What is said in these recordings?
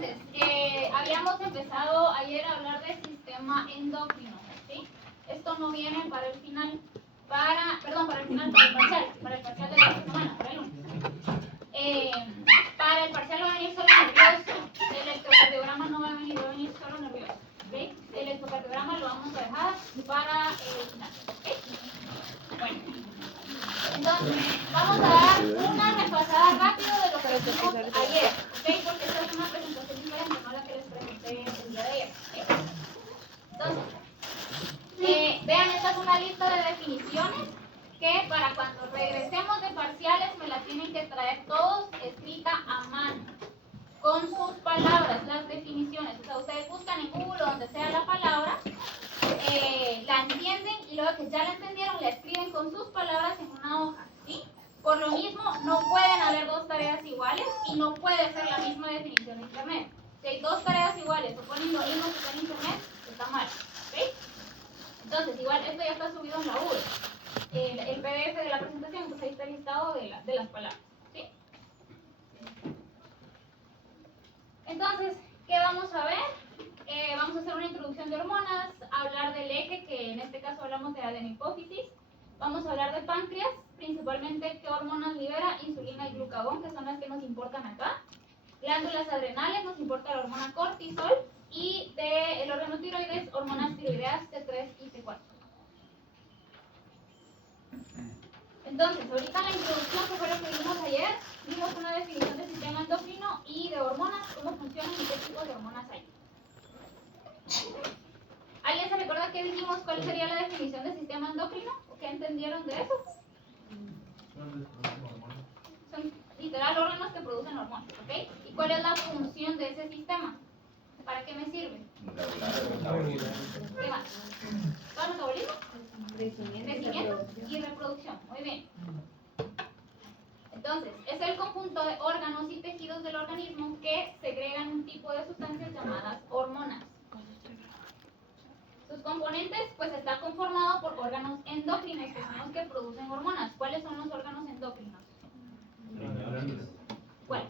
Entonces, habíamos empezado ayer a hablar del sistema endocrino, ¿sí? Esto no viene para el final, para el parcial de la otra semana, para el lunes. Para el parcial va a venir solo nervioso, el electrocardiograma no va a venir solo nervioso, ¿sí? El electrocardiograma lo vamos a dejar para el final, ¿sí? Bueno, entonces, vamos a dar una repasada rápido de lo que vimos ayer, ¿ok? Porque esta es una presentación diferente, no la que les presenté el día de ayer, ¿sí? Entonces, vean, esta es una lista de definiciones que para cuando regresemos de parciales me la tienen que traer todos escrita a mano, con sus palabras, las definiciones. O sea, ustedes buscan en Google o donde sea la palabra, la entienden y luego que ya la entendieron, la escriben con sus palabras en una hoja, ¿sí? Por lo mismo, no pueden haber dos tareas iguales y no puede ser la misma definición de internet. Si hay dos tareas iguales o ponen lo mismo que está en internet, está mal, ¿sí? Entonces, igual, esto ya está subido en la URL, el PDF de la presentación, entonces ahí está el listado de las palabras, ¿sí? Entonces, ¿qué vamos a ver? Vamos a hacer una introducción de hormonas, hablar del eje, que en este caso hablamos de adenohipófisis. Vamos a hablar de páncreas, principalmente qué hormonas libera, insulina y glucagón, que son las que nos importan acá. Glándulas adrenales, nos importa la hormona cortisol. Y del órgano tiroides, hormonas tiroideas T3 y T4. Entonces, ahorita en la introducción, que fue lo que vimos ayer, vimos una definición del sistema endocrino y de hormonas, cómo funcionan y qué tipos de hormonas hay. ¿Alguien se recuerda qué dijimos? ¿Cuál sería la definición del sistema endocrino? ¿O qué entendieron de eso? Son literal órganos que producen hormonas, ¿ok? ¿Y cuál es la función de ese sistema? ¿Para qué me sirve? ¿Qué más? ¿Todo metabolismo? Crecimiento y reproducción. Muy bien. Entonces, es el conjunto de órganos y tejidos del organismo que segregan un tipo de sustancias llamadas hormonas. Sus componentes, pues, está conformado por órganos endocrinos, que son los que producen hormonas. ¿Cuáles son los órganos endocrinos? ¿Cuáles?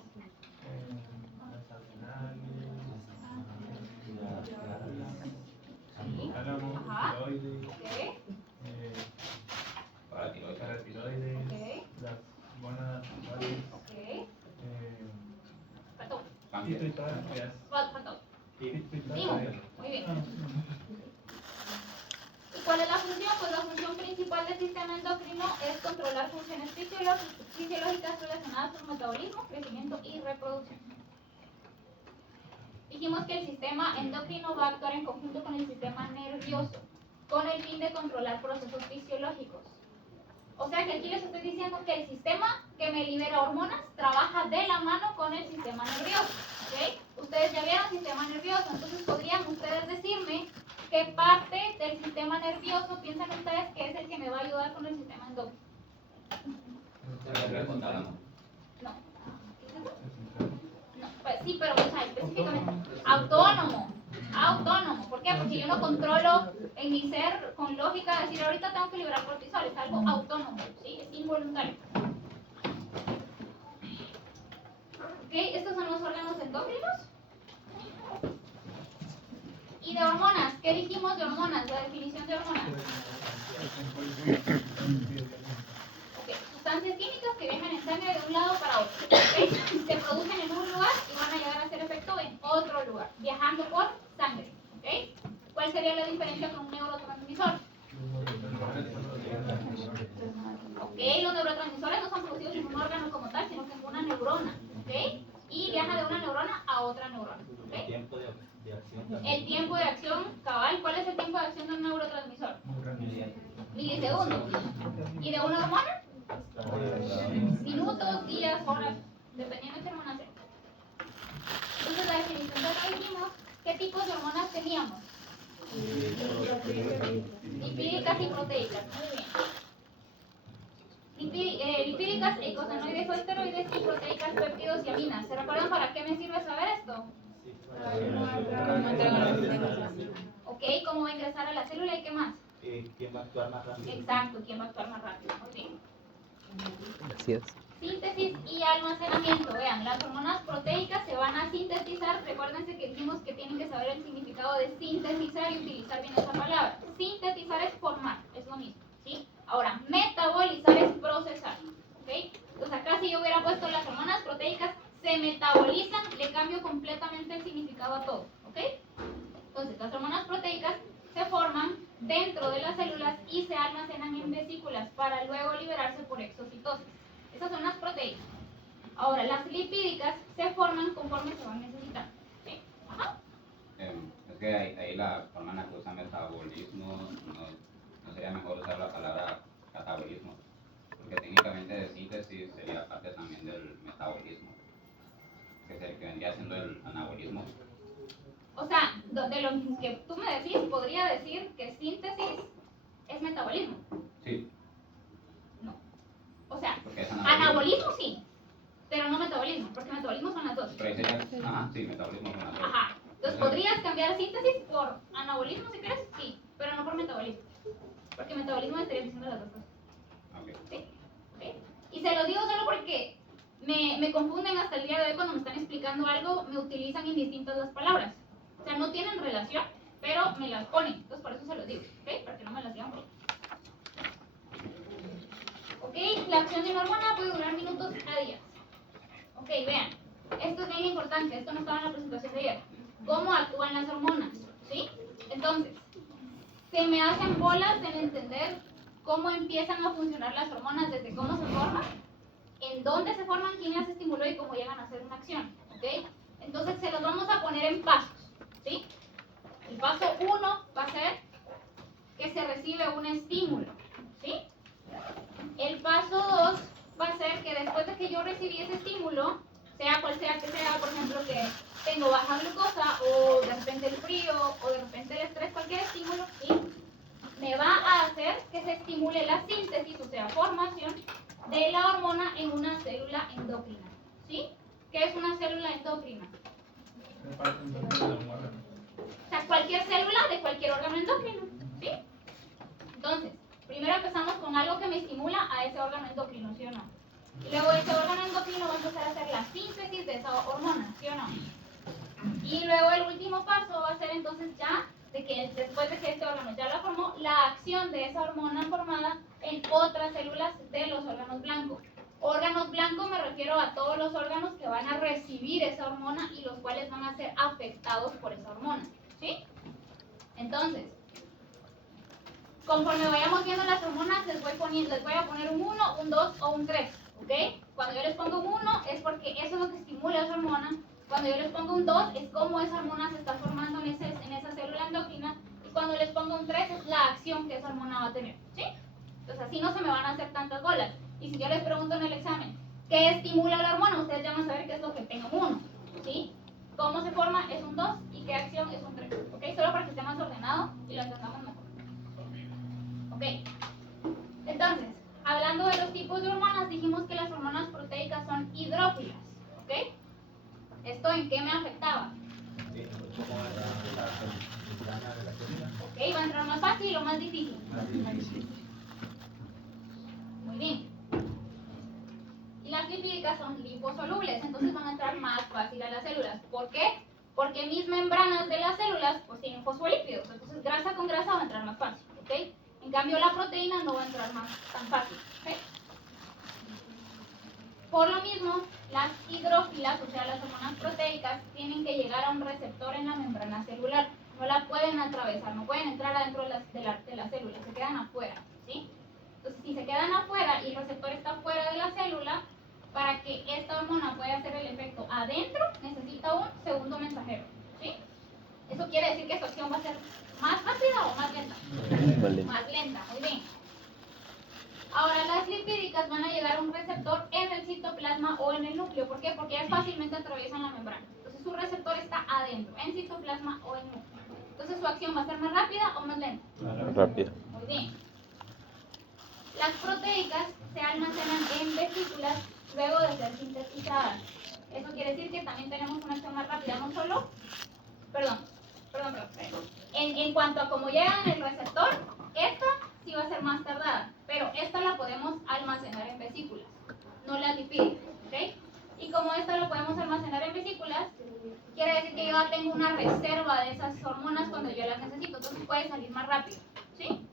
Sí. Ajá. Ok. Paratiroides. Ok. Las gónadas sexuales. Ok. Faltó. Faltó. Muy bien. ¿Y cuál es la función? Pues la función principal del sistema endocrino es controlar funciones fisiológicas relacionadas con metabolismo, crecimiento y reproducción. Dijimos que el sistema endocrino va a actuar en conjunto con el sistema nervioso, con el fin de controlar procesos fisiológicos. O sea que aquí les estoy diciendo que el sistema que me libera hormonas trabaja de la mano con el sistema nervioso, ¿ok? Ustedes ya vieron sistema nervioso, entonces podrían ustedes decirme qué parte del sistema nervioso piensan ustedes que es el que me va a ayudar con el sistema endocrino. No. No, pues sí, pero o sea, específicamente autónomo. ¿Por qué? Porque yo no controlo en mi ser con lógica decir ahorita tengo que liberar cortisol, es algo autónomo, ¿sí? Es involuntario. ¿Ok? Estos son los órganos endocrinos. ¿Y de hormonas? ¿Qué dijimos de hormonas? La definición de hormonas. Ok, sustancias químicas que viajan en sangre de un lado para otro, ¿ok? Se producen en un lugar y van a llegar a hacer efecto en otro lugar, viajando por sangre, ¿ok? ¿Cuál sería la diferencia con un neurotransmisor? Ok, los neurotransmisores no son producidos en un órgano como tal, sino que en una neurona, ¿ok? Y viaja de una neurona a otra neurona, ¿ok? El tiempo de acción cabal, ¿cuál es el tiempo de acción de un neurotransmisor? Milisegundos. ¿Y de una hormona? Minutos, días, horas, dependiendo de qué hormona sea. Entonces la definición de lo que dijimos, ¿qué tipos de hormonas teníamos? Lipídicas y proteicas, muy bien. Lipídicas, eicosanoides o esteroides, y proteicas, péptidos y aminas. ¿Se recuerdan para qué me sirve saber esto? Ok, ¿cómo va a ingresar a la célula y qué más? ¿Quién va a actuar más rápido? Exacto, ¿quién va a actuar más rápido? Muy bien. Gracias. Síntesis y almacenamiento. Vean, las hormonas proteicas se van a sintetizar. Recuérdense que dijimos que tienen que saber el significado de sintetizar y utilizar bien esa palabra. Sintetizar es formar, es lo mismo, ¿sí? Ahora, metabolizar es procesar, ¿ok? Entonces acá si yo hubiera puesto las hormonas proteicas se metabolizan, le cambio completamente el significado a todo, ¿ok? Entonces, las hormonas proteicas se forman dentro de las células y se almacenan en vesículas para luego liberarse por exocitosis. Esas son las proteicas. Ahora, las lipídicas se forman conforme se van necesitando. ¿Sí? Ajá. Es que ahí la forma en la que usa metabolismo, no sería mejor usar la palabra catabolismo, porque técnicamente de síntesis sería parte también del metabolismo, que es el que vendría siendo el anabolismo. O sea, de lo que tú me decís, podría decir que síntesis es metabolismo. Sí. No. O sea, Porque es anabolismo sí, pero no metabolismo, porque metabolismo son las dos. Pero ahí sería, ajá, sí, metabolismo son las dos. Ajá. Entonces, ¿podrías cambiar síntesis por anabolismo si quieres? Sí, pero no por metabolismo. Porque metabolismo estaría diciendo las dos cosas. Okay. ¿Sí? ¿Sí? Y se lo digo solo porque me confunden hasta el día de hoy cuando me están explicando algo, me utilizan indistintas las palabras. O sea, no tienen relación, pero me las ponen. Entonces, por eso se los digo, ¿ok? Para que no me las digan por ahí. ¿Ok? La acción de una hormona puede durar minutos a días. Ok, vean. Esto es bien importante. Esto no estaba en la presentación de ayer. ¿Cómo actúan las hormonas? ¿Sí? Entonces, se me hacen bolas en entender cómo empiezan a funcionar las hormonas, desde cómo se forman, en dónde se forman, quién las estimuló y cómo llegan a hacer una acción. ¿Ok? Entonces, se los vamos a poner en pasos. ¿Sí? El paso 1 va a ser que se recibe un estímulo. ¿Sí? El paso 2 va a ser que después de que yo recibí ese estímulo, sea cual sea que sea, por ejemplo, que tengo baja glucosa o de repente el frío o de repente el estrés, cualquier estímulo, ¿sí? Me va a hacer que se estimule la síntesis, o sea, formación de la hormona en una célula endocrina. ¿Sí? ¿Qué es una célula endocrina? O sea, cualquier célula de cualquier órgano endocrino. ¿Sí? Entonces, primero empezamos con algo que me estimula a ese órgano endocrino, ¿sí o no? Y luego ese órgano endocrino va a empezar a hacer la síntesis de esa hormona, ¿sí o no? Y luego el último paso va a ser entonces ya de que después de que este órgano ya la formó, la acción de esa hormona formada en otras células de los órganos blancos. Órganos blancos me refiero a todos los órganos que van a recibir esa hormona y los cuales van a ser afectados por esa hormona, ¿sí? Entonces, conforme vayamos viendo las hormonas, les voy a poner un 1, un 2 o un 3, ¿ok? Cuando yo les pongo un 1 es porque eso es lo que estimula esa hormona. Cuando yo les pongo un 2 es cómo esa hormona se está formando en esa célula endocrina. Y cuando les pongo un 3 es la acción que esa hormona va a tener, ¿sí? Entonces así no se me van a hacer tantas bolas. Y si yo les pregunto en el examen, ¿qué estimula la hormona? Ustedes ya van a saber qué es lo que tengo un 1, ¿sí? ¿Cómo se forma? Es un 2 y qué acción es un 3, ¿ok? Solo para que esté más ordenado y lo entendamos mejor. Ok, entonces, hablando de los tipos de hormonas, dijimos que las hormonas proteicas son hidrófilas, ¿ok? ¿Esto en qué me afectaba? Ok, ¿va a entrar más fácil o más difícil? Muy bien. Y las lipídicas son liposolubles, entonces van a entrar más fácil a las células. ¿Por qué? Porque mis membranas de las células pues tienen fosfolípidos, entonces grasa con grasa va a entrar más fácil, ¿ok? En cambio, la proteína no va a entrar tan fácil. ¿Okay? Por lo mismo, las hidrófilas, o sea, las hormonas proteicas, tienen que llegar a un receptor en la membrana celular. No la pueden atravesar, no pueden entrar adentro de la célula, se quedan afuera. ¿Sí? Entonces, si se quedan afuera y el receptor está fuera de la célula, para que esta hormona pueda hacer el efecto adentro, necesita un segundo mensajero. ¿Sí? Eso quiere decir que su acción va a ser más rápida o más lenta. Más lenta, muy bien. Ahora las lipídicas van a llegar a un receptor en el citoplasma o en el núcleo. ¿Por qué? Porque ellas fácilmente atraviesan la membrana. Entonces su receptor está adentro, en citoplasma o en núcleo. Entonces su acción va a ser más rápida o más lenta. Rápida. Muy bien. Las proteicas se almacenan en vesículas luego de ser sintetizadas. Eso quiere decir que también tenemos una acción más rápida, no solo, perdón. En cuanto a cómo llegan el receptor, esta sí va a ser más tardada, pero esta la podemos almacenar en vesículas. no las lipídicas, ¿ok? Y como esto lo podemos almacenar en vesículas, quiere decir que yo ya tengo una reserva de esas hormonas cuando yo las necesito, entonces puede salir más rápido, ¿sí?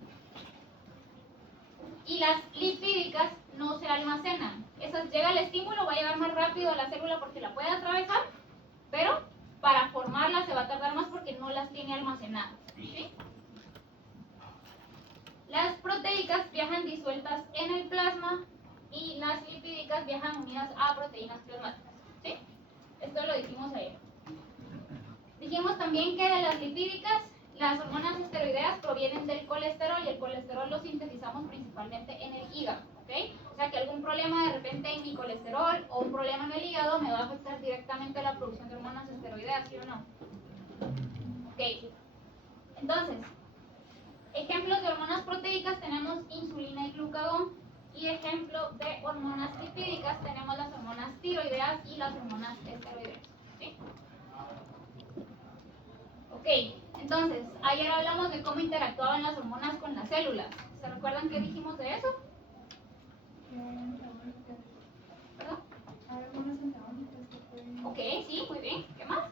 Y las lipídicas no se almacenan. Esas llega el estímulo, va a llegar más rápido a la célula porque la puede atravesar, pero para formarla se va a tardar más porque no las tiene almacenadas, ¿sí? Las proteicas viajan disueltas en el plasma y las lipídicas viajan unidas a proteínas plasmáticas, ¿sí? Esto lo dijimos ayer. Dijimos también que de las lipídicas, las hormonas esteroideas provienen del colesterol y el colesterol lo sintetizamos principalmente en el hígado, ¿ok? O sea que algún problema de repente en mi colesterol o un problema en el hígado me va a afectar directamente la producción de hormonas esteroideas, ¿sí o no? Ok. Entonces, ejemplos de hormonas proteicas tenemos insulina y glucagón, y ejemplo de hormonas lipídicas tenemos las hormonas tiroideas y las hormonas esteroideas, ¿sí? Ok, entonces, ayer hablamos de cómo interactuaban las hormonas con las células. ¿Se recuerdan qué dijimos de eso? ¿Perdón? Ok, sí, muy bien. ¿Qué más?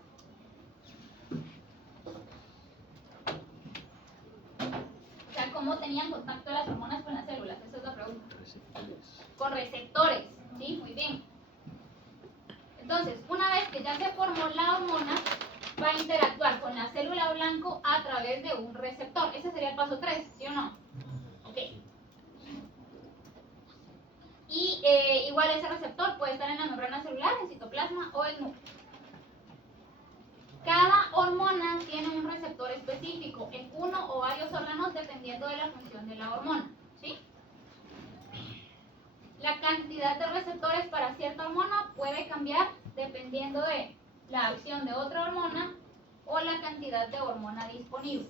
O sea, ¿cómo tenían contacto las hormonas con las células? Esa es la pregunta. Con receptores, ¿sí? Muy bien. Entonces, una vez que ya se formó la hormona, va a interactuar con la célula blanco a través de un receptor. Ese sería el paso 3, ¿sí o no? Ok. Y igual ese receptor puede estar en la membrana celular, en citoplasma o en núcleo. Cada hormona tiene un receptor específico en uno o varios órganos dependiendo de la función de la hormona, ¿sí? La cantidad de receptores para cierta hormona puede cambiar dependiendo de la acción de otra hormona o la cantidad de hormona disponible.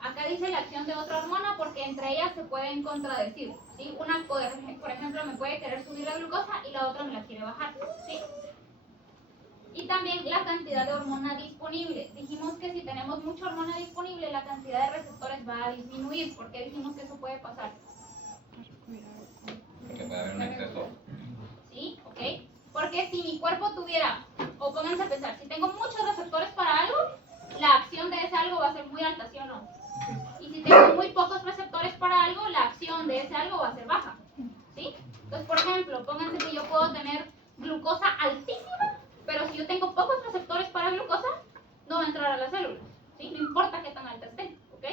Acá dice la acción de otra hormona porque entre ellas se pueden contradecir, ¿sí? Una, por ejemplo, me puede querer subir la glucosa y la otra me la quiere bajar, ¿sí? Y también la cantidad de hormona disponible. Dijimos que si tenemos mucha hormona disponible, la cantidad de receptores va a disminuir. ¿Por qué dijimos que eso puede pasar? Porque puede haber un exceso. ¿Sí? ¿Ok? Porque si mi cuerpo tuviera, o pónganse a pensar, si tengo muchos receptores para algo, la acción de ese algo va a ser muy alta, ¿sí o no? Y si tengo muy pocos receptores para algo, la acción de ese algo va a ser baja, ¿sí? Entonces, por ejemplo, pónganse que yo puedo tener glucosa altísima, pero si yo tengo pocos receptores para glucosa, no va a entrar a la célula, ¿sí? No importa qué tan alta esté, ¿ok?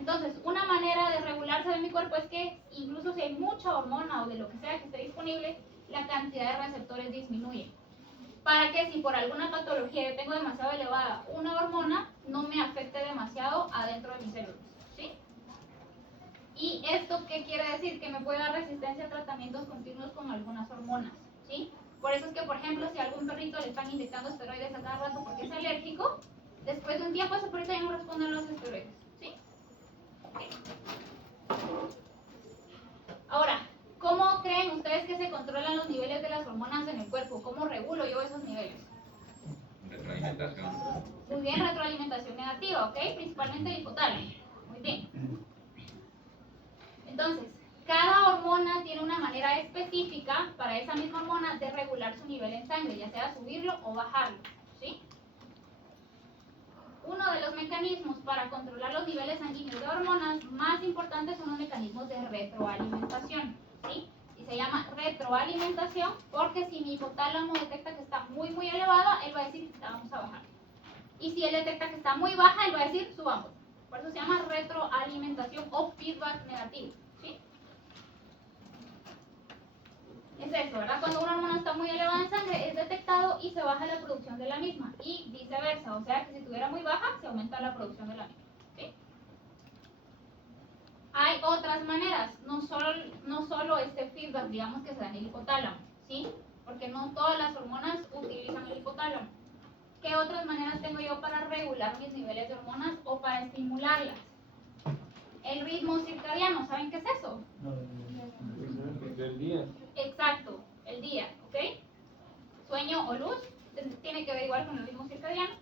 Entonces, una manera de regularse de mi cuerpo es que incluso si hay mucha hormona o de lo que sea que esté disponible, la cantidad de receptores disminuye. Para que si por alguna patología yo tengo demasiado elevada una hormona, no me afecte demasiado adentro de mis células, ¿sí? ¿Y esto qué quiere decir? Que me puede dar resistencia a tratamientos continuos con algunas hormonas, ¿sí? Por eso es que, por ejemplo, si a algún perrito le están inyectando esteroides a cada rato porque es alérgico, después de un tiempo ese perrito ya no responde a los esteroides, ¿sí? Okay. Ahora, ¿cómo creen ustedes que se controlan los niveles de las hormonas en el cuerpo? ¿Cómo regulo yo esos niveles? Retroalimentación. Muy bien, retroalimentación negativa, ¿ok? Principalmente el hipotálamo. Muy bien. Entonces, cada hormona tiene una manera específica para esa misma hormona de regular su nivel en sangre, ya sea subirlo o bajarlo, ¿sí? Uno de los mecanismos para controlar los niveles sanguíneos de hormonas más importantes son los mecanismos de retroalimentación, ¿sí? Y se llama retroalimentación porque si mi hipotálamo detecta que está muy elevada, él va a decir, vamos a bajar. Y si él detecta que está muy baja, él va a decir, subamos. Por eso se llama retroalimentación o feedback negativo, ¿sí? Es eso, ¿verdad? Cuando una hormona está muy elevada en sangre, es detectado y se baja la producción de la misma. Y viceversa, o sea que si estuviera muy baja, se aumenta la producción de la misma, ¿sí? Hay otras maneras, no solo este feedback, digamos, que se da en el hipotálamo, ¿sí? Porque no todas las hormonas utilizan el hipotálamo. ¿Qué otras maneras tengo yo para regular mis niveles de hormonas o para estimularlas? El ritmo circadiano, ¿saben qué es eso? Del día. Exacto, el día, ¿ok? Sueño o luz, tiene que ver igual con el ritmo circadiano.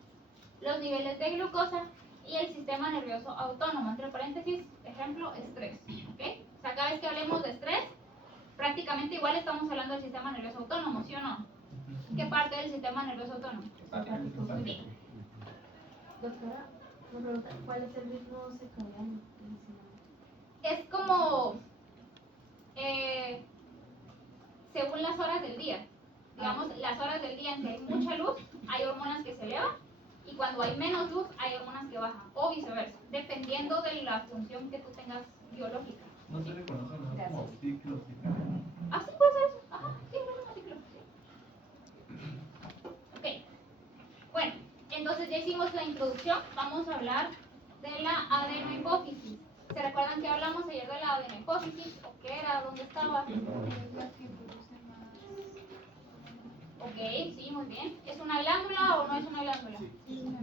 Los niveles de glucosa y el sistema nervioso autónomo, entre paréntesis, ejemplo, estrés, ¿ok? O sea, cada vez que hablemos de estrés, prácticamente igual estamos hablando del sistema nervioso autónomo, ¿sí o no? ¿Qué parte del sistema nervioso autónomo? Muy bien. Doctora, me pregunta, ¿cuál es el ritmo circadiano? Es como según las horas del día. Digamos, las horas del día en que hay mucha luz, hay hormonas que se elevan, y cuando hay menos luz, hay hormonas que bajan, o viceversa, dependiendo de la función que tú tengas biológica. No se le conocen más como ciclos circadianos. Ah, sí, puede ser eso. Ajá, sí, es un ciclo. Sí. Ok. Bueno, entonces ya hicimos la introducción. Vamos a hablar de la adenohipófisis. ¿Se recuerdan que hablamos ayer de la adenohipófisis? ¿O qué era? ¿Dónde estaba? Ok, sí, muy bien. ¿Es una glándula o no es una glándula?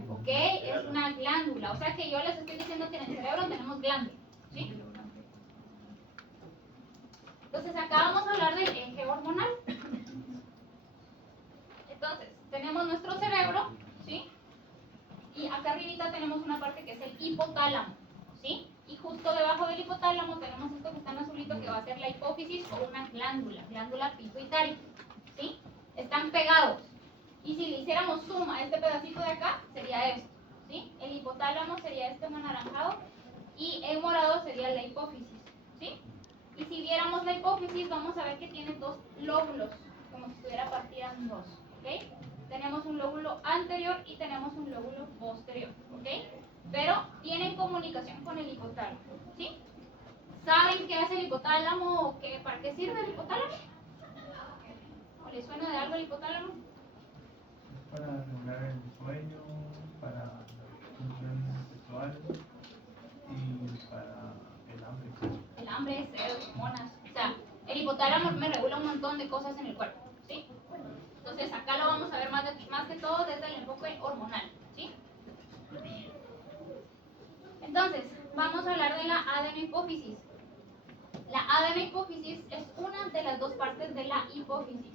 Ok, es una glándula. O sea que yo les estoy diciendo que en el cerebro tenemos glándulas. ¿Sí? Entonces acá vamos a hablar del eje hormonal. Entonces, tenemos nuestro cerebro, ¿sí? Y acá arribita tenemos una parte que es el hipotálamo, ¿sí? Y justo debajo del hipotálamo tenemos esto que está en azulito, que va a ser la hipófisis o una glándula pituitaria, ¿sí? Están pegados. Y si le hiciéramos zoom a este pedacito de acá, sería esto, ¿sí? El hipotálamo sería este anaranjado y el morado sería la hipófisis, ¿sí? Y si viéramos la hipófisis, vamos a ver que tiene dos lóbulos, como si estuviera partida en dos, ¿ok? Tenemos un lóbulo anterior y tenemos un lóbulo posterior, ¿ok? Pero tienen comunicación con el hipotálamo, ¿sí? ¿Saben qué hace el hipotálamo o para qué sirve el hipotálamo? ¿O les suena de algo el hipotálamo? Para regular el sueño, para las funciones sexuales y para el hambre. El hambre, hormonas. O sea, el hipotálamo me regula un montón de cosas en el cuerpo, ¿sí? Entonces acá lo vamos a ver más que todo desde el enfoque hormonal, ¿sí? Entonces, vamos a hablar de la adenohipófisis. La adenohipófisis es una de las dos partes de la hipófisis.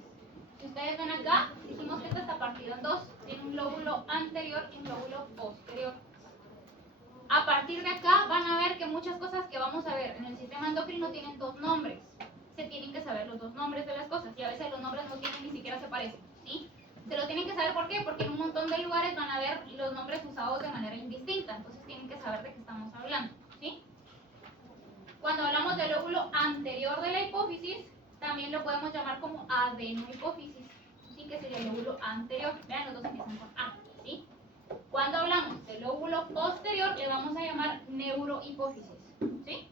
Si ustedes ven acá, dijimos que esta está partida en dos. Tiene un lóbulo anterior y un lóbulo posterior. A partir de acá van a ver que muchas cosas que vamos a ver en el sistema endocrino tienen dos nombres. Se tienen que saber los dos nombres de las cosas y a veces los nombres no tienen ni siquiera se parecen, ¿sí? Se lo tienen que saber ¿por qué? Porque en un montón de lugares van a ver los nombres usados de manera indistinta, entonces tienen que saber de qué estamos hablando, ¿sí? Cuando hablamos del lóbulo anterior de la hipófisis, también lo podemos llamar como adenohipófisis, ¿sí? Que sería el lóbulo anterior. Vean, los dos empiezan con A, ¿sí? Cuando hablamos del lóbulo posterior, le vamos a llamar neurohipófisis, ¿sí?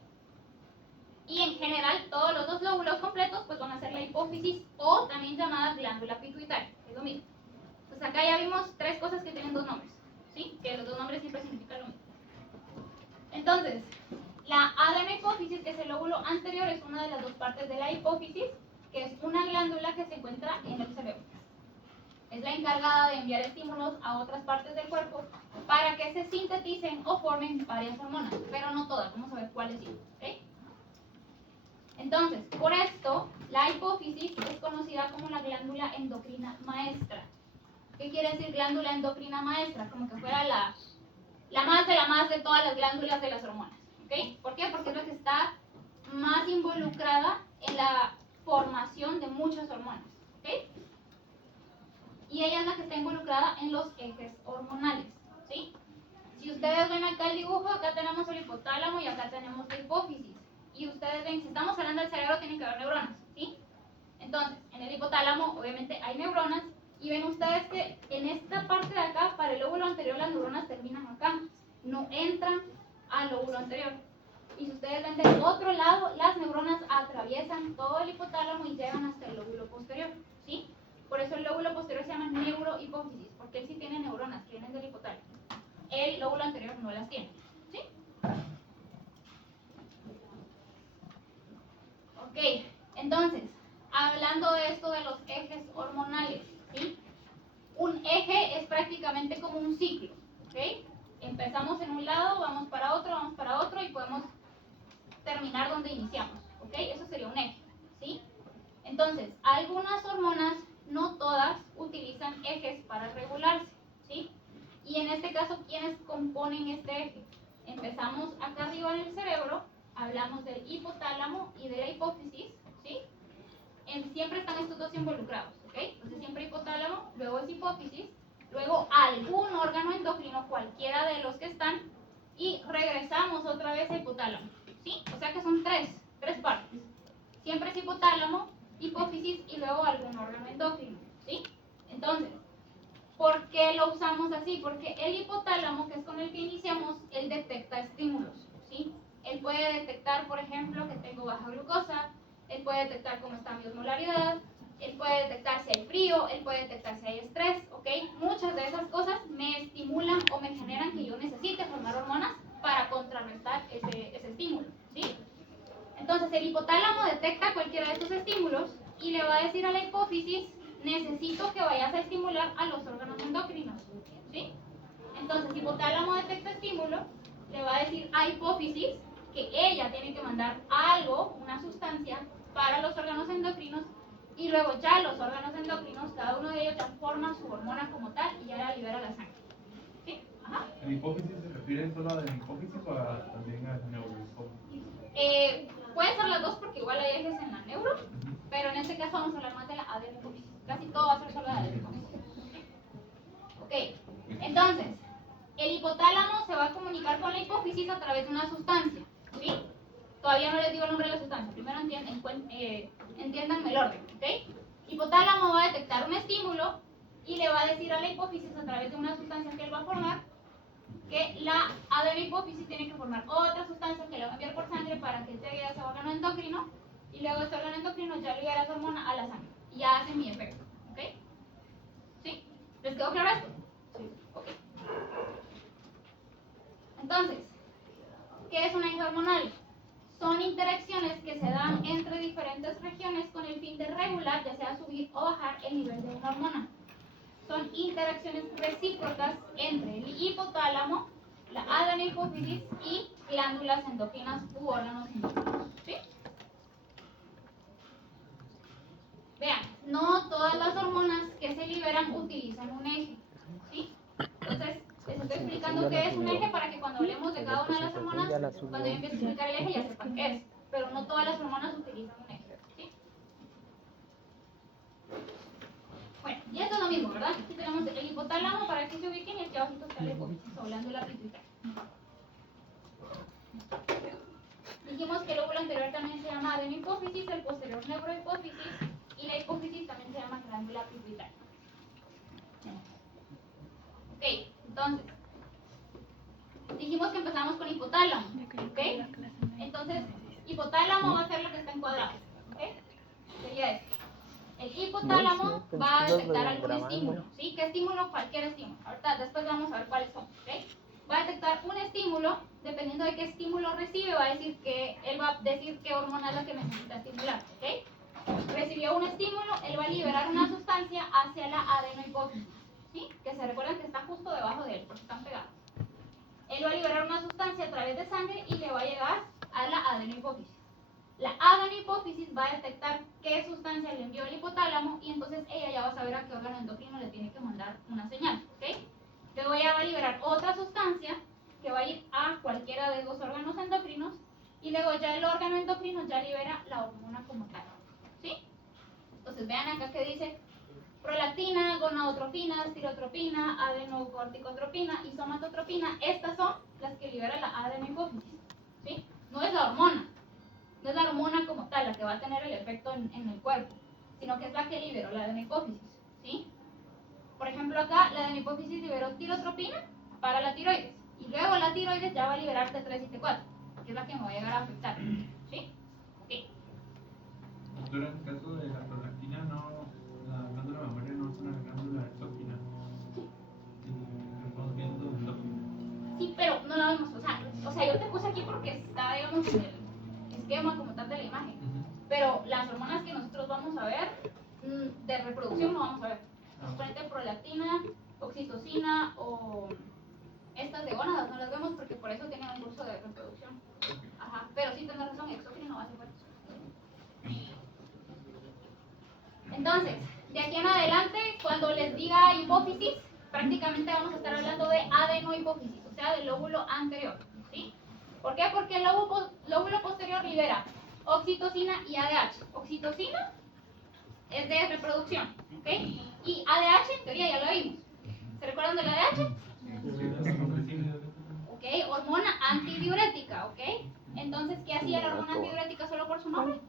Y en general, todos los dos lóbulos completos pues van a ser la hipófisis o también llamada glándula pituitaria, es lo mismo. Pues acá ya vimos tres cosas que tienen dos nombres, ¿sí? Que los dos nombres siempre significan lo mismo. Entonces, la adenohipófisis, que es el lóbulo anterior, es una de las dos partes de la hipófisis, que es una glándula que se encuentra en el cerebro. Es la encargada de enviar estímulos a otras partes del cuerpo para que se sinteticen o formen varias hormonas, pero no todas, vamos a ver cuáles sí, ¿ok? Entonces, por esto, la hipófisis es conocida como la glándula endocrina maestra. ¿Qué quiere decir glándula endocrina maestra? Como que fuera la más de todas las glándulas de las hormonas, ¿ok? ¿Por qué? Porque es la que está más involucrada en la formación de muchas hormonas, ¿ok? Y ella es la que está involucrada en los ejes hormonales, ¿sí? Si ustedes ven acá el dibujo, acá tenemos el hipotálamo y acá tenemos la hipófisis. Y ustedes ven, si estamos hablando del cerebro, tienen que haber neuronas, ¿sí? Entonces, en el hipotálamo, obviamente, hay neuronas. Y ven ustedes que en esta parte de acá, para el lóbulo anterior, las neuronas terminan acá. No entran al lóbulo anterior. Y si ustedes ven del otro lado, las neuronas atraviesan todo el hipotálamo y llegan hasta el lóbulo posterior, ¿sí? Por eso el lóbulo posterior se llama neurohipófisis, porque él sí tiene neuronas que vienen del hipotálamo. El lóbulo anterior no las tiene, ¿sí? Ok, entonces, hablando de esto de los ejes hormonales, ¿sí? Un eje es prácticamente como un ciclo, ¿ok? Empezamos en un lado, vamos para otro y podemos terminar donde iniciamos, ¿ok? Eso sería un eje, ¿sí? Entonces, algunas hormonas, no todas, utilizan ejes para regularse, ¿sí? Y en este caso, ¿quiénes componen este eje? Empezamos acá arriba en el cerebro, hablamos del hipotálamo y de la hipófisis, ¿sí? siempre están estos dos involucrados, ¿ok? Entonces siempre hipotálamo, luego es hipófisis, luego algún órgano endocrino, cualquiera de los que están, y regresamos otra vez a hipotálamo, ¿sí? O sea que son tres partes. Siempre es hipotálamo, hipófisis y luego algún órgano endocrino, ¿sí? Entonces, ¿por qué lo usamos así? Porque el hipotálamo, que es con el que iniciamos, él detecta estímulos, ¿sí? Él puede detectar, por ejemplo, que tengo baja glucosa, él puede detectar cómo está mi osmolaridad, él puede detectar si hay frío, él puede detectar si hay estrés, ¿ok? Muchas de esas cosas me estimulan o me generan que yo necesite formar hormonas para contrarrestar ese estímulo, ¿sí? Entonces el hipotálamo detecta cualquiera de estos estímulos y le va a decir a la hipófisis, necesito que vayas a estimular a los órganos endocrinos, ¿sí? Entonces hipotálamo detecta estímulo, le va a decir a hipófisis que ella tiene que mandar algo, una sustancia, para los órganos endocrinos y luego ya los órganos endocrinos, cada uno de ellos ya forma su hormona como tal y ya la libera a la sangre, ¿sí? Ajá. ¿El hipófisis se refiere solo a la hipófisis o también al neurohipófisis? Puede ser las dos porque igual hay ejes en la neuro, pero en este caso vamos a hablar más de la adenopófisis. Casi todo va a ser solo de la adenopófisis. Ok, entonces, el hipotálamo se va a comunicar con la hipófisis a través de una sustancia, ¿sí? Todavía no les digo el nombre de la sustancia, primero entiéndanme el orden, ¿ok? Hipotálamo va a detectar un estímulo y le va a decir a la hipófisis a través de una sustancia que él va a formar que la adenopófisis tiene que formar otra sustancia que la va a enviar por sangre para que llegue a ese órgano endocrino y luego ese órgano endocrino ya libera esa hormona a la sangre y ya hace mi efecto, ¿ok? ¿Sí? ¿Les quedó claro esto? Sí. Ok. Entonces, ¿qué es un eje hormonal? Son interacciones que se dan entre diferentes regiones con el fin de regular, ya sea subir o bajar el nivel de una hormona. Son interacciones recíprocas entre el hipotálamo, la adenopófisis y glándulas endocrinas u órganos endocrinos, ¿sí? Vean, no todas las hormonas que se liberan utilizan un eje, ¿sí? Entonces, les estoy explicando qué es un eje para que cuando hablemos de cada una de las hormonas, cuando yo empiece a explicar el eje ya sepan qué es, pero no todas las hormonas utilizan un eje, ¿sí? Bueno, y esto es lo mismo, ¿verdad? Aquí tenemos el hipotálamo para que se ubiquen y aquí abajito está la hipófisis, o glándula pituitaria. Dijimos que el lóbulo anterior también se llama adenopófisis, el posterior neurohipófisis y la hipófisis también se llama glándula pituitaria. Ok, entonces, dijimos que empezamos con hipotálamo, ¿ok? Entonces, hipotálamo va a ser lo que está encuadrado, ¿ok? Sería esto. El hipotálamo va a detectar algún estímulo, ¿sí? ¿Qué estímulo? Cualquier estímulo. Ahorita, después vamos a ver cuáles son, ¿ok? Va a detectar un estímulo, dependiendo de qué estímulo recibe, va a decir que, él va a decir qué hormona es la que necesita estimular, ¿ok? Recibió un estímulo, él va a liberar una sustancia hacia la adenopófisis, ¿sí? Que se recuerden que está justo debajo de él, porque están pegados. Él va a liberar una sustancia a través de sangre y le va a llegar a la adenopófisis. La adenopófisis va a detectar qué sustancia le envió el hipotálamo y entonces ella ya va a saber a qué órgano endocrino le tiene que mandar una señal, ¿ok? Luego ella va a liberar otra sustancia que va a ir a cualquiera de los órganos endocrinos y luego ya el órgano endocrino ya libera la hormona como tal, ¿sí? Entonces vean acá que dice prolactina, gonadotropina, estirotropina, adenocorticotropina y somatotropina. Estas son las que libera la adenopófisis, ¿sí? No es la hormona. No es la hormona como tal la que va a tener el efecto en el cuerpo, sino que es la que liberó la adenopófisis, ¿sí? Por ejemplo acá, la adenopófisis liberó tirotropina para la tiroides, y luego la tiroides ya va a liberar T3 y T4, que es la que me va a llegar a afectar, ¿sí? Ok. Doctora, en el caso de la prolactina, la glándula mamaria no es una glándula exógena. Estamos viendo endógena. Sí, pero no la vemos, o sea, yo te puse aquí porque está, digamos, en el esquema como tal de la imagen. Pero las hormonas que nosotros vamos a ver, de reproducción no vamos a ver. Frente a prolactina, oxitocina o estas de gónadas no las vemos porque por eso tienen un curso de reproducción. Ajá, pero sí tienes razón, exógeno no va a ser bueno. Entonces, de aquí en adelante, cuando les diga hipófisis, prácticamente vamos a estar hablando de adenohipófisis, o sea, del lóbulo anterior, ¿sí? ¿Por qué? Porque el lóbulo posterior libera oxitocina y ADH. Oxitocina es de reproducción, ¿ok? Y ADH, en teoría ya lo vimos. ¿Se recuerdan del ADH? ¿Ok? Hormona antidiurética, ¿ok? Entonces, ¿qué hacía la hormona antidiurética solo por su nombre?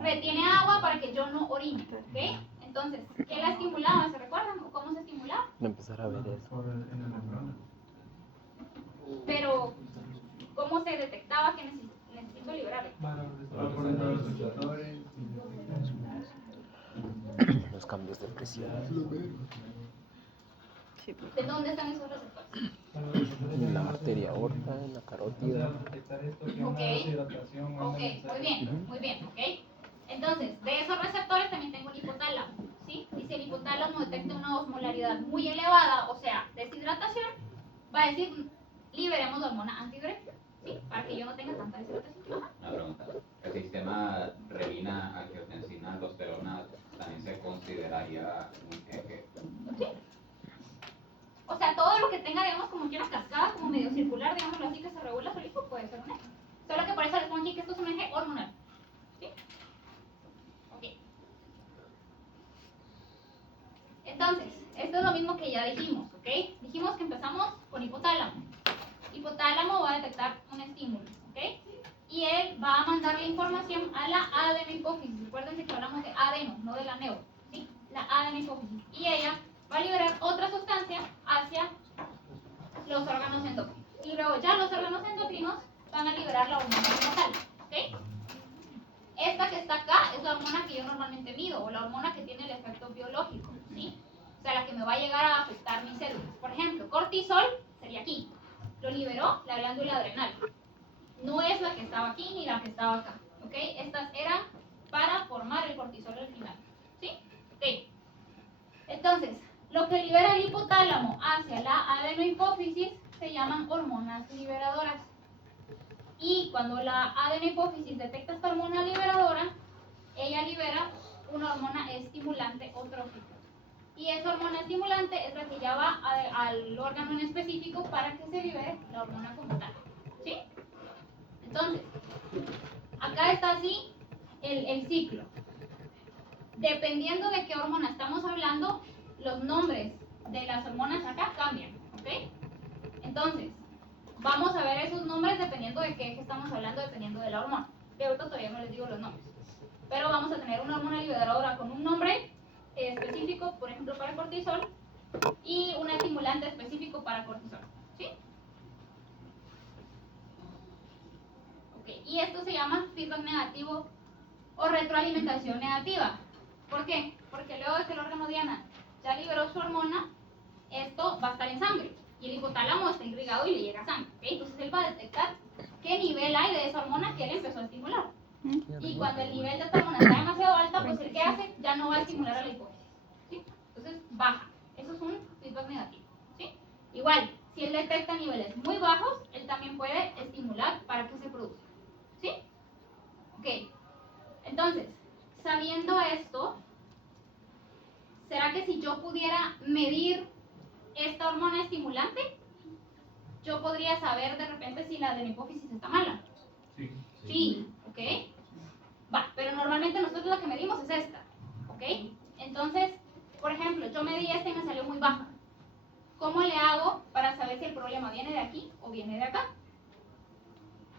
Retiene agua para que yo no orine, ¿ok? Entonces, ¿qué la estimulaba? ¿Se recuerdan? ¿O cómo se estimulaba? Empezar a ver eso. Pero, ¿cómo se detectaba que necesito liberarlo? Los cambios de presión. ¿De dónde están esos receptores? En la arteria aorta, en la carótida. Ok, muy bien, muy bien, ¿ok? Entonces, de esos receptores también tengo el hipotálamo, ¿sí? Y si el hipotálamo detecta una osmolaridad muy elevada, o sea, deshidratación, va a decir, liberemos la hormona antidiurética, ¿sí? Para que yo no tenga tanta deshidratación. Ajá. Una pregunta. ¿El sistema renina, angiotensina, aldosterona también se consideraría un eje? ¿Sí? O sea, todo lo que tenga, digamos, como que una cascada, como medio circular, digamos así, que se regula solito, puede ser un eje. Solo que por eso les pongo aquí que esto es un eje hormonal. ¿Sí? Ok. Entonces, esto es lo mismo que ya dijimos, ¿ok? Dijimos que empezamos con hipotálamo. Hipotálamo va a detectar un estímulo, ¿ok? Y él va a mandar la información a la adenohipófisis. Recuerden que hablamos de adeno, no de la neo, ¿sí? La adenohipófisis. Y ella va a liberar otra sustancia hacia los órganos endocrinos. Y luego ya los órganos endocrinos van a liberar la hormona como tal, ¿ok? Esta que está acá es la hormona que yo normalmente mido, o la hormona que tiene el efecto biológico, ¿sí? O sea, la que me va a llegar a afectar mis células. Por ejemplo, cortisol sería aquí. Lo liberó la glándula adrenal. No es la que estaba aquí ni la que estaba acá, ¿ok? Estas eran para formar el cortisol al final, ¿sí? Ok. Entonces, lo que libera el hipotálamo hacia la adenohipófisis se llaman hormonas liberadoras. Y cuando la adenohipófisis detecta esta hormona liberadora, ella libera una hormona estimulante o trófica. Y esa hormona estimulante es la que ya va al órgano en específico para que se libere la hormona como tal, ¿sí? Entonces, acá está así el ciclo. Dependiendo de qué hormona estamos hablando, los nombres de las hormonas acá cambian, ¿ok? Entonces, vamos a ver esos nombres dependiendo de qué estamos hablando, dependiendo de la hormona. De ahorita todavía no les digo los nombres. Pero vamos a tener una hormona liberadora con un nombre específico, por ejemplo, para cortisol, y un estimulante específico para cortisol, ¿sí? Ok, y esto se llama feedback negativo o retroalimentación negativa. ¿Por qué? Porque luego de que el órgano diana ya liberó su hormona, esto va a estar en sangre y el hipotálamo está irrigado y le llega sangre, ¿ok? Entonces él va a detectar qué nivel hay de esa hormona que él empezó a estimular. Y cuando el nivel de esta hormona está demasiado alta, pues el que hace ya no va a estimular a la hipófisis, ¿sí? Entonces baja. Eso es un feedback negativo, ¿sí? Igual, si él detecta niveles muy bajos, él también puede estimular para que se produzca, ¿sí? Ok. Entonces, sabiendo esto, ¿será que si yo pudiera medir esta hormona estimulante, yo podría saber de repente si la de mi hipófisis está mala? Sí. Sí, ¿ok? Va, pero normalmente nosotros lo que medimos es esta, ¿ok? Entonces, por ejemplo, yo medí esta y me salió muy baja. ¿Cómo le hago para saber si el problema viene de aquí o viene de acá?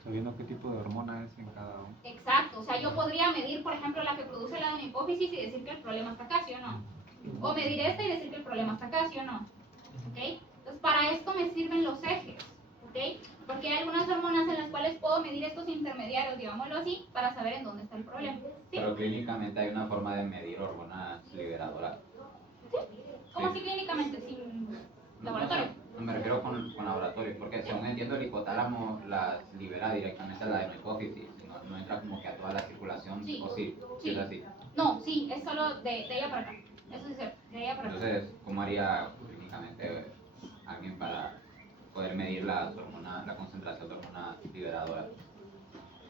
Sabiendo qué tipo de hormona es en cada uno. Exacto, o sea, yo podría medir, por ejemplo, la que produce la de mi hipófisis y decir que el problema está acá, ¿sí o no? O medir esta y decir que el problema está acá, ¿sí o no? ¿Ok? Entonces, para esto me sirven los ejes, ¿ok? Porque hay algunas hormonas en las cuales puedo medir estos intermediarios, digámoslo así, para saber en dónde está el problema. ¿Sí? Pero clínicamente hay una forma de medir hormonas liberadoras. ¿Cómo Sí. así clínicamente? ¿Sin laboratorio? No, me refiero con laboratorio, porque según entiendo el hipotálamo las libera directamente a la hipófisis, no entra como que a toda la circulación, Sí. o sí, Sí. es así. No, sí, es solo de ella para acá. Eso es cierto, de ella para acá. Entonces, ¿cómo haría clínicamente alguien para poder medir las hormonas, la concentración de hormonas liberadoras?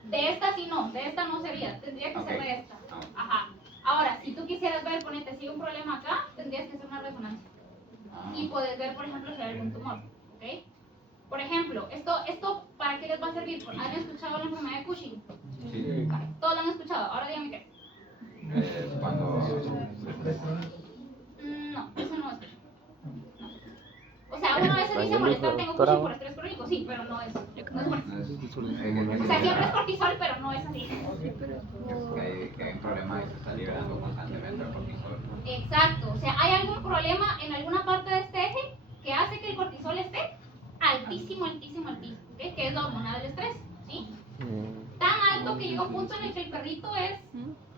De esta sí no, de esta no sería, tendría que ser Ok. de esta. Ah. Ajá. Ahora, si tú quisieras ver, ponete, si hay un problema acá, tendrías que hacer una resonancia. Ah. Y puedes ver, por ejemplo, si hay algún tumor, ¿ok? Por ejemplo, esto ¿para qué les va a servir? ¿Han escuchado la enfermedad de Cushing? Sí. Todos lo han escuchado, ahora dígame qué. Cuando No, eso no es. No. O sea, uno a veces dice molestar, tengo Cushing por estrés crónico, sí, pero no es por eso. O sea, siempre es cortisol, pero no es así. que hay un problema y se está liberando constantemente el cortisol. Exacto, o sea, hay algún problema en alguna parte de este eje que hace que el cortisol esté altísimo, altísimo, altísimo, ¿ok? Que es la hormona del estrés, ¿sí? Tan alto que llega un punto en el que el perrito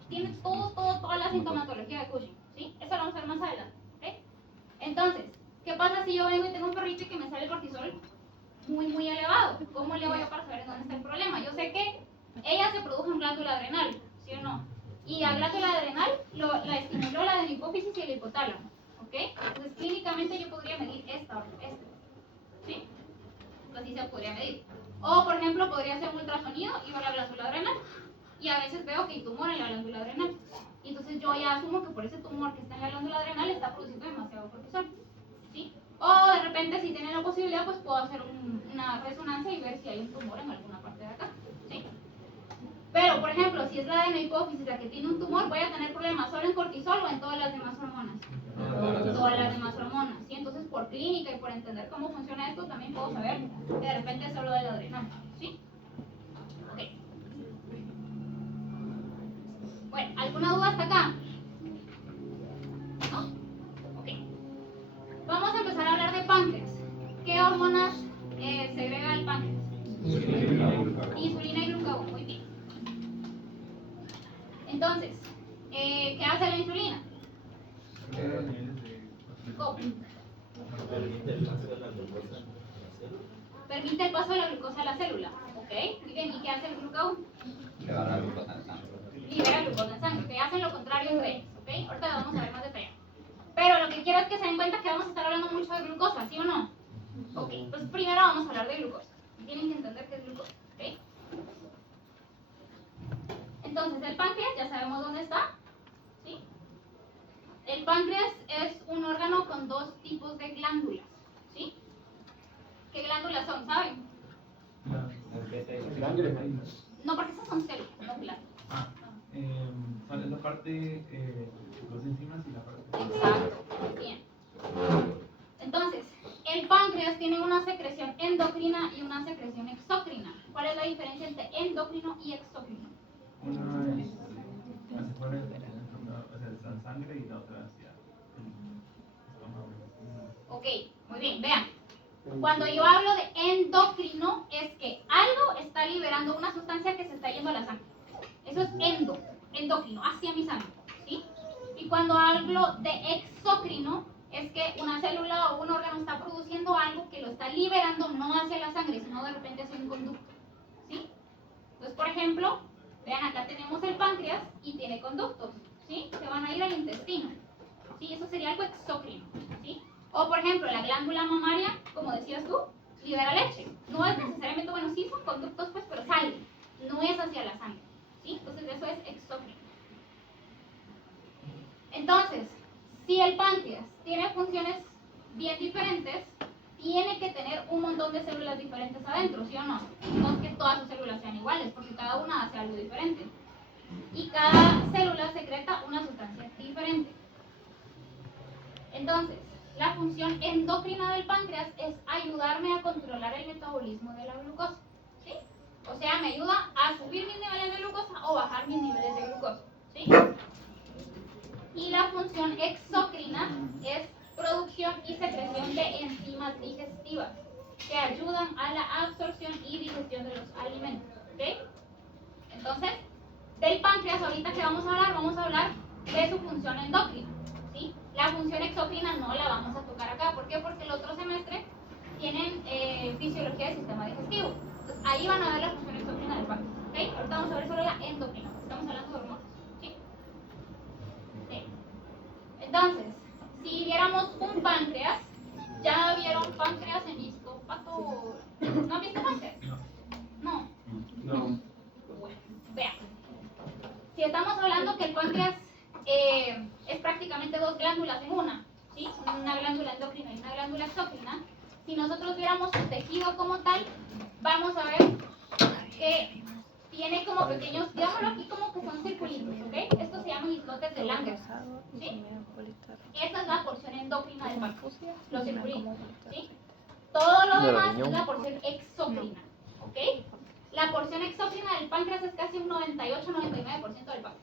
tiene toda la sintomatología de Cushing, ¿sí? Eso lo vamos a ver más adelante, ¿ok? Entonces, ¿qué pasa si yo vengo y tengo un perrito y que me sale el cortisol muy, muy elevado? ¿Cómo le voy a para saber dónde está el problema? Yo sé que ella se produjo en glándula adrenal, ¿sí o no? Y la glándula adrenal la estimuló la adenohipófisis y el hipotálamo, ¿ok? Entonces, clínicamente yo podría medir esta, ¿sí? Así se podría medir. O, por ejemplo, podría hacer un ultrasonido y ver la glándula adrenal. Y a veces veo que hay tumor en la glándula adrenal. Y entonces yo ya asumo que por ese tumor que está en la glándula adrenal está produciendo demasiado cortisol, ¿sí? O de repente, si tiene la posibilidad, pues puedo hacer una resonancia y ver si hay un tumor en alguna parte de acá, ¿sí? Pero, por ejemplo, si es la adenohipófisis la que tiene un tumor, voy a tener problemas solo en cortisol o en todas las demás hormonas. Todas las demás hormonas, ¿sí? Entonces, por clínica y por entender cómo funciona esto, también puedo saber que de repente es solo del adrenal, ¿sí? Ok. Bueno, ¿alguna duda hasta acá? ¿No? Ok. Vamos a empezar a hablar de páncreas. ¿Qué hormonas segrega el páncreas? Insulina y glucagón, muy bien. Entonces, ¿qué hace la insulina? ¿Cómo? Permite el paso de la glucosa a la célula, ¿ok? Muy bien, ¿y qué hace el glucagón? Elevar la glucosa en sangre. Libera glucosa en sangre, que hacen lo contrario entre ellos, ¿ok? Ahorita lo vamos a ver más detallado. Pero lo que quiero es que se den cuenta que vamos a estar hablando mucho de glucosa, ¿sí o no? Ok, pues primero vamos a hablar de glucosa. Tienen que entender qué es glucosa, ¿ok? Entonces, el páncreas, ya sabemos dónde está, ¿sí? El páncreas es un órgano con dos tipos de glándulas, ¿sí? ¿Qué glándulas son, saben? No, porque esas son células, no glándulas. Son esa parte, los enzimas y la parte. Exacto, bien. Entonces, el páncreas tiene una secreción endocrina y una secreción exócrina. ¿Cuál es la diferencia entre endocrino y exócrino? Una es hacia afuera, o sea, la sangre y la otra hacia el estómago. Ok, muy bien, vean. Cuando yo hablo de endocrino, es que algo está liberando una sustancia que se está yendo a la sangre. Eso es endocrino, hacia mi sangre, ¿sí? Y cuando hablo de exócrino, es que una célula o un órgano está produciendo algo que lo está liberando no hacia la sangre, sino de repente hacia un conducto, ¿sí? Entonces, por ejemplo, vean, acá tenemos el páncreas y tiene conductos, ¿sí? Que van a ir al intestino, ¿sí? Eso sería algo exócrino, ¿sí? O, por ejemplo, la glándula mamaria, como decías tú, libera leche. No es necesariamente, bueno, sí son conductos, pues, pero sale, no es hacia la sangre, ¿sí? Entonces, eso es exócrino. Entonces, si el páncreas tiene funciones bien diferentes, tiene que tener un montón de células diferentes adentro, ¿sí o no? No es que todas sus células sean iguales, porque cada una hace algo diferente. Y cada célula secreta una sustancia diferente. Entonces, la función endocrina del páncreas es ayudarme a controlar el metabolismo de la glucosa, ¿sí? O sea, me ayuda a subir mis niveles de glucosa o bajar mis niveles de glucosa, ¿sí? Y la función exócrina es producción y secreción de enzimas digestivas que ayudan a la absorción y digestión de los alimentos, ¿ok? Entonces, del páncreas ahorita que vamos a hablar de su función endocrina, ¿sí? La función exócrina no la vamos a tocar acá, ¿por qué? Porque el otro semestre tienen fisiología del sistema digestivo, entonces ahí van a ver la función exócrina del páncreas, ¿ok? Ahorita vamos a ver solo la endocrina, estamos hablando de hormonas, ¿sí? Sí. Entonces, si viéramos un páncreas, ¿ya vieron páncreas en histopato? ¿No han visto páncreas? No. No. Bueno, vean. Si estamos hablando que el páncreas es prácticamente dos glándulas en una, ¿sí? Una glándula endocrina y una glándula exócrina, si nosotros viéramos su tejido como tal, vamos a ver que tiene como pequeños, digámoslo aquí como que son circulitos, ¿ok? Estos se llaman islotes de Langer, ¿sí? Esa es la porción endócrina del páncreas, los circulitos, ¿sí? Todo lo demás es la porción exócrina, ¿ok? La porción exócrina del páncreas es casi un 98-99% del páncreas.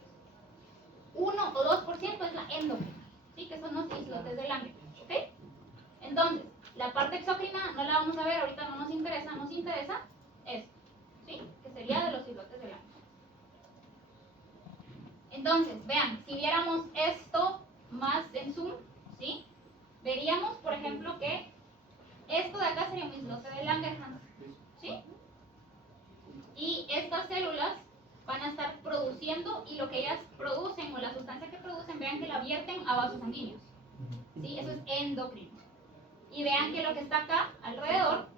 1 o 2% es la endocrina, ¿sí? Que son los islotes de Langer, ¿ok? Entonces, la parte exócrina no la vamos a ver, ahorita no nos interesa esto, ¿sí? Que sería de los islotes de Langer. Entonces, vean, si viéramos esto más en zoom, ¿sí? Veríamos, por ejemplo, que esto de acá sería un islote de Langerhans, ¿sí? Y estas células van a estar produciendo, y lo que ellas producen, o la sustancia que producen, vean que la vierten a vasos sanguíneos, ¿sí? Eso es endocrino. Y vean que lo que está acá alrededor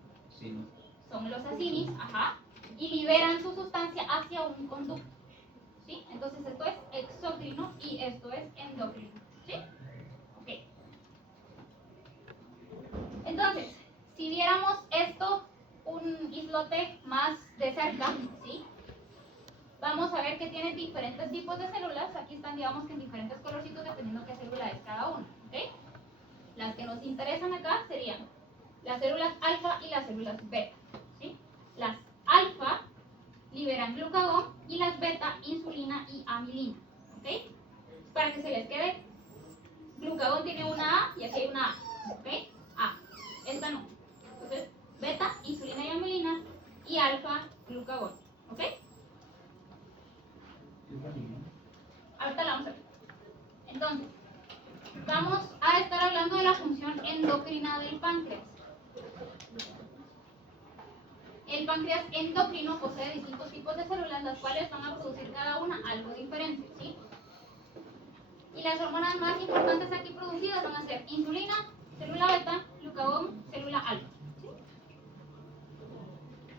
son los acinis, ajá, y liberan su sustancia hacia un conducto, ¿sí? Entonces esto es exócrino y esto es endocrino, ¿sí? Ok. Entonces, si viéramos esto, un islote más de cerca, ¿sí? Vamos a ver que tiene diferentes tipos de células. Aquí están, digamos, que en diferentes colorcitos dependiendo qué célula es cada una, ¿ok? Las que nos interesan acá serían las células alfa y las células beta, ¿sí? Las alfa liberan glucagón y las beta insulina y amilina, ¿ok? Para que se les quede, glucagón tiene una A y aquí hay una A, ¿ok? A, esta no. Entonces, beta, insulina y amilina, y alfa, glucagón, ¿ok? Ahorita la vamos a ver. Entonces, vamos a estar hablando de la función endocrina del páncreas. El páncreas endocrino posee distintos tipos de células, las cuales van a producir cada una algo diferente, ¿sí? Y las hormonas más importantes aquí producidas van a ser insulina, célula beta, glucagón, célula alfa, ¿sí?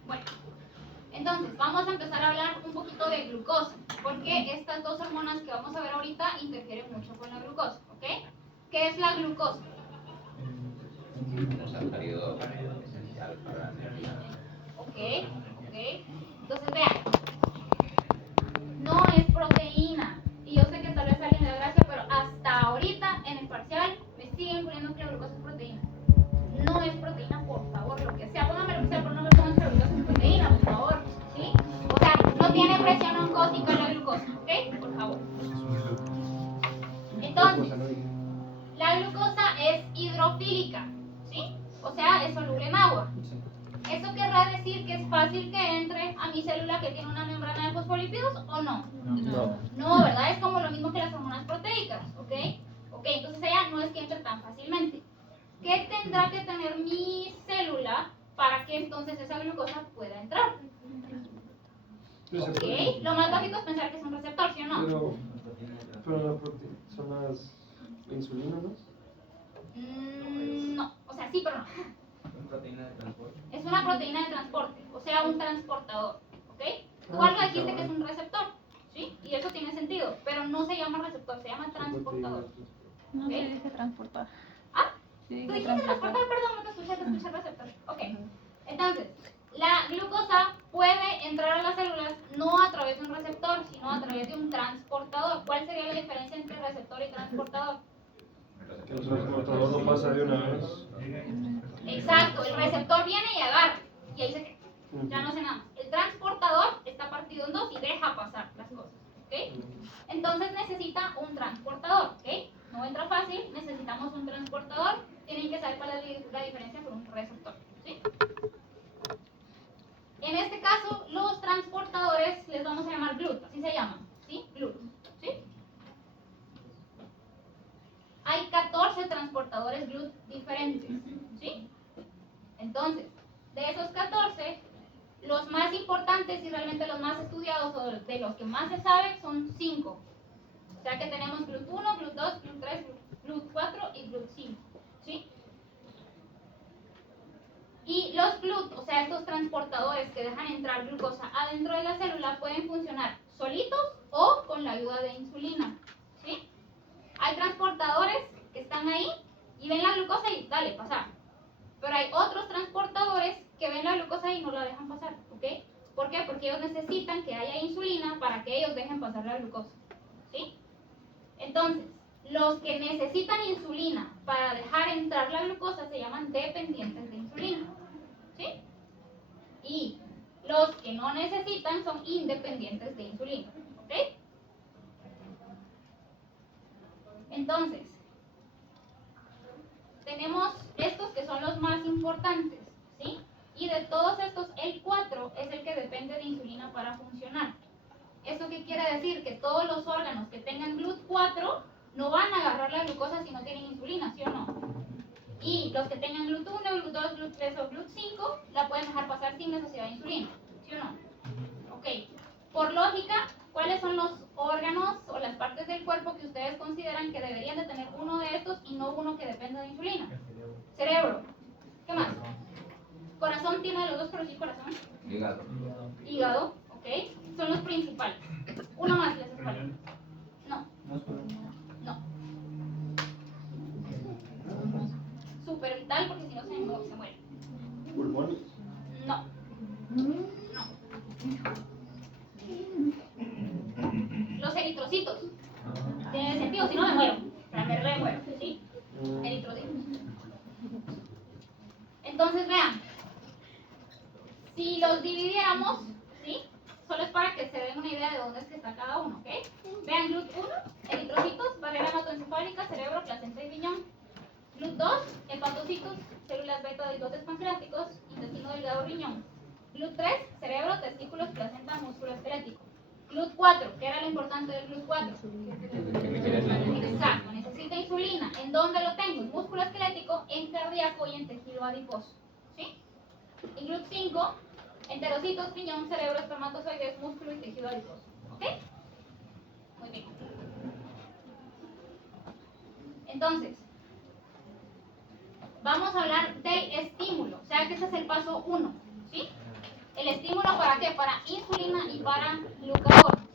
Bueno, entonces vamos a empezar a hablar un poquito de glucosa, porque estas dos hormonas que vamos a ver ahorita interfieren mucho con la glucosa, ¿ok? ¿Qué es la glucosa? Un sacárido esencial para la energía. Ok. Entonces vean, no es proteína. Y yo sé que tal vez alguien le da gracia, pero hasta ahorita en el parcial me siguen poniendo que la glucosa es proteína. No es proteína, por favor, lo que sea. Póngame lo que sea, pero no me pongan que la glucosa es proteína, por favor. ¿Sí? O sea, no tiene presión oncótica la glucosa, ¿ok? Por favor. Entonces, la glucosa es hidrofílica, ¿sí? O sea, es soluble en agua. ¿Eso querrá decir que es fácil que entre a mi célula que tiene una membrana de fosfolípidos o no? No. No, ¿verdad? Es como lo mismo que las hormonas proteicas, ¿ok? Ok, entonces ella no es que entre tan fácilmente. ¿Qué tendrá que tener mi célula para que entonces esa glucosa pueda entrar? Ok, lo más lógico es pensar que es un receptor, ¿sí o no? Pero son las insulinas, ¿no? No, o sea, sí, pero no. Es una proteína de transporte, o sea, un transportador, ¿ok? Tú algo dijiste que es un receptor, ¿sí? Y eso tiene sentido, pero no se llama receptor, se llama transportador. No ¿Ok? se dice transportar. ¿Ah? Sí, Tú dice dijiste transportar. transportar, perdón, no te escuché receptor. Ok, entonces, la glucosa puede entrar a las células no a través de un receptor, sino a través de un transportador. ¿Cuál sería la diferencia entre receptor y transportador? Que el transportador no pasa de una vez. Exacto, el receptor viene y agarra, y ahí se queda. Ya no sé nada. El transportador está partido en dos y deja pasar las cosas, ¿ok? Entonces necesita un transportador, ¿ok? No entra fácil, necesitamos un transportador. Tienen que saber cuál es la diferencia con un receptor, ¿sí? En este caso, los transportadores les vamos a llamar GLUT, así se llaman, ¿sí? GLUT, ¿sí? Hay 14 transportadores GLUT diferentes, ¿sí? Entonces, de esos 14, los más importantes y realmente los más estudiados o de los que más se sabe son 5. O sea que tenemos GLUT1, GLUT2, GLUT3, GLUT4 y GLUT5, ¿sí? Y los GLUT, o sea, estos transportadores que dejan entrar glucosa adentro de la célula, pueden funcionar solitos o con la ayuda de insulina, ¿sí? Hay transportadores que están ahí y ven la glucosa y dale, pasar. Pero hay otros transportadores que ven la glucosa y no la dejan pasar, ¿ok? ¿Por qué? Porque ellos necesitan que haya insulina para que ellos dejen pasar la glucosa. ¿Sí? Entonces, los que necesitan insulina para dejar entrar la glucosa se llaman dependientes de insulina. ¿Sí? Y los que no necesitan son independientes de insulina. ¿Ok? Entonces, tenemos estos que son los más importantes, ¿sí? Y de todos estos, el 4 es el que depende de insulina para funcionar. ¿Esto qué quiere decir? Que todos los órganos que tengan GLUT4 no van a agarrar la glucosa si no tienen insulina, ¿sí o no? Y los que tengan GLUT1, GLUT2, GLUT3 o GLUT5 la pueden dejar pasar sin necesidad de insulina, ¿sí o no? Ok. Por lógica, ¿cuáles son los órganos o las partes del cuerpo que ustedes consideran que deberían de tener uno de estos y no uno que dependa de insulina? Cerebro. ¿Qué más? Corazón tiene los dos, pero sí corazón. Hígado. Hígado, ¿ok? Son los principales. Uno más les hace falta. No. No. Súper vital porque si no se muere. Pulmones. No. No. Los eritrocitos. Tiene sentido, si no me muero. Me muero, ¿sí? Eritrocitos. Entonces vean, si los dividiéramos, ¿sí? Solo es para que se den una idea de dónde es que está cada uno, ¿ok? Vean, GLUT1, eritrocitos, barrera hematoencefálica, cerebro, placenta y riñón. GLUT2, hepatocitos, células beta de islotes pancreáticos, intestino delgado, riñón. GLUT3, cerebro, testículos, placenta, músculo esquelético. GLUT4, ¿qué era lo importante del GLUT4? Exacto, necesita insulina. ¿En dónde lo tengo? En músculo esquelético, en cardíaco y en tejido adiposo. ¿Sí? Y GLUT5, enterocitos, riñón, cerebro, espermatozoides, músculo y tejido adiposo. ¿Ok? Muy bien. Entonces, vamos a hablar del estímulo. O sea que ese es el paso 1. ¿Sí? ¿El estímulo para qué? Para insulina y para glucagón.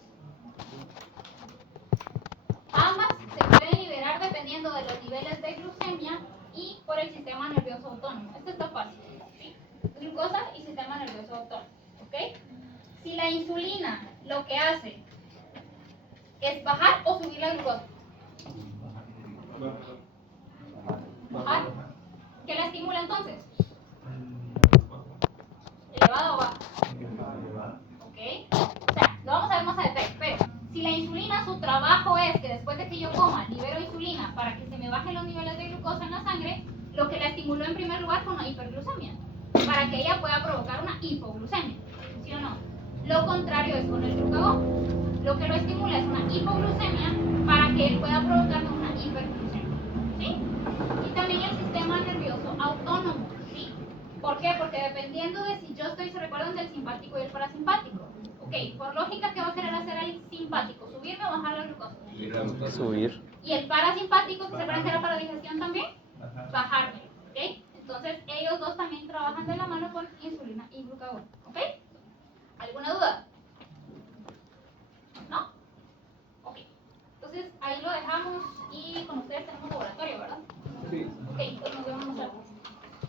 Ambas se pueden liberar dependiendo de los niveles de glucemia y por el sistema nervioso autónomo. Esto está fácil. ¿Sí? Glucosa y sistema nervioso autónomo. ¿Ok? Si la insulina lo que hace es bajar o subir la glucosa. Bajar. ¿Qué la estimula entonces? ¿Elevada o baja? ¿Ok? O sea, lo vamos a ver más a detalle, pero si la insulina, su trabajo es que después de que yo coma, libero insulina para que se me bajen los niveles de glucosa en la sangre, lo que la estimuló en primer lugar fue una hiperglucemia, para que ella pueda provocar una hipoglucemia, ¿sí o no? Lo contrario es con el glucagón. Lo que lo estimula es una hipoglucemia para que él pueda provocarme una hiperglucemia, ¿sí? Y también el sistema nervioso autónomo, ¿sí? ¿Por qué? Porque dependiendo de si yo estoy, se recuerdan del simpático y el parasimpático. Ok, por lógica, ¿qué va a querer hacer el simpático? ¿Subirme o bajar la glucosa? Subir. ¿Y el parasimpático, que se parece a la paradigestión también? Bajarme, ¿ok? Entonces, ellos dos también trabajan de la mano con insulina y glucagón, ¿ok? ¿Alguna duda? ¿No? Ok. Entonces, ahí lo dejamos y con ustedes tenemos laboratorio, ¿verdad? Sí.